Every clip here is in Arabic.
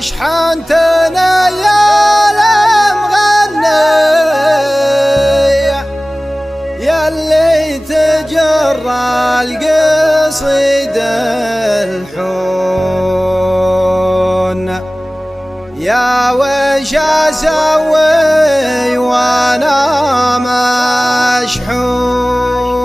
شحنتنا يا المغني ياللي تجرى القصيد الحون يا وش اسوي وانا مشحون.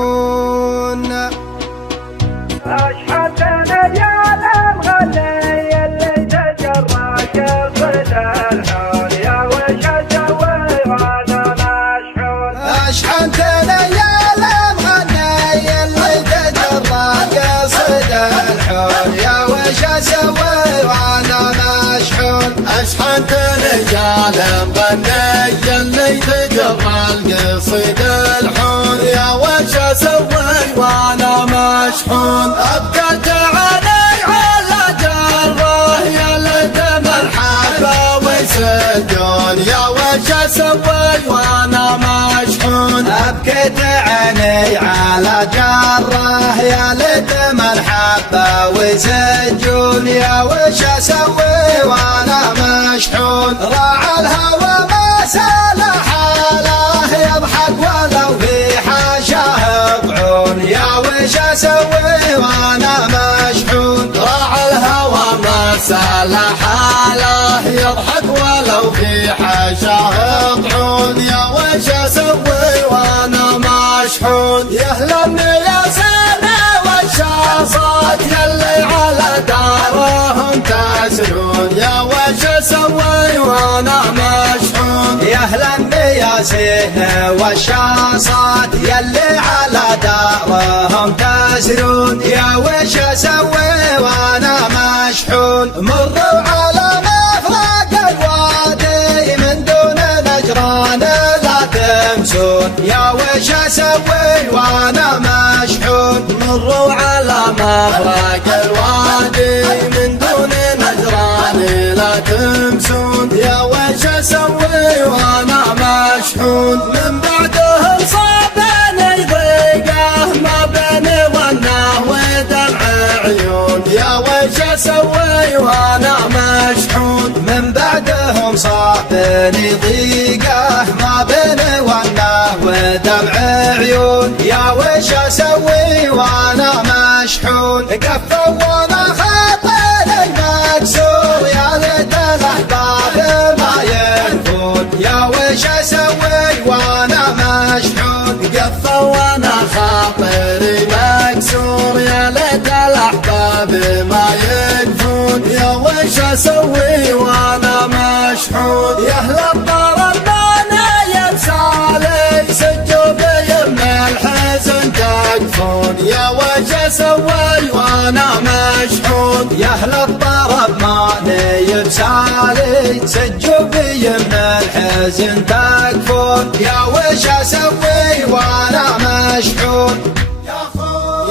اشحنتنا يا المغني ياللي تجرى القصيد الحون يا وش اسوي وانا مشحون. اشحنتنا يا المغني ياللي تجرى القصيد الحون يا وش اسوي وانا مشحون. اشحنتنا يا المغني ياللي تجرى القصيد الحون يا وش اسوي وانا مشحون. ابكت علي على جره يا لدم الحبه ويسجون يا وش اسوي وانا مشحون. ابكت عيني على جره يا لدم الحبه ويسجون يا وش اسوي وانا مشحون. راعى الهوى ما سال حاله يضحك ولو في حاشاه طعون يا وش اسوي وانا مشحون. راعى الهوى ما سال حاله يضحك ولو في حاشاه طعون يا وش اسوي وانا مشحون. يهلمني يا سنة والشاصات يلي على دارهم تسرون يا وش اسوي وانا مشحون. يهلا بياسين والشاصات يلي على دارهم تسرون يا وش اسوي وانا مشحون. مروا على مفرق الوادي من دون نجران لا تمسون يا وش اسوي وانا مشحون. مروا على مفرق الوادي من دون نجران لا تمسون يا وش اسوي وانا مشحون. من بعدهم صابني ضيقه ما بيني ظنه ودمع عيون يا وش اسوي وانا مشحون. من بعدهم صابني ضيقه ما بين ونه ودمع عيون يا وش اسوي وانا مشحون. قفوا وانا خاطر المكسور يا ليت الاحباب ما ينفون يا وش اسوي وانا مشحون. قفوا وانا خاطري مكسور يا ليت الاحباب ما يكفون يا وش اسوي وانا مشحون. يا اهل الطرب انا يا بسالي سجوا بيمنا الحزن تكفون يا وش اسوي وانا مشحون. يا اهل الطرب ماني بسالي سجوا بيمنا الحزن تكفون يا وش اسوي وانا مشحون.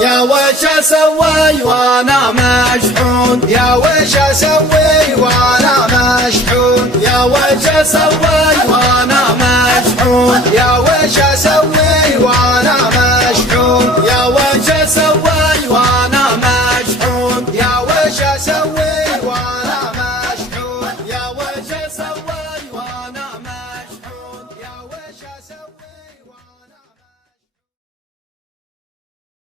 يا وش اسوي وانا مشحون. يا وش اسوي وانا مشحون. يا وش اسوي وانا مشحون. يا وش اسوي وانا مشحون. يا وش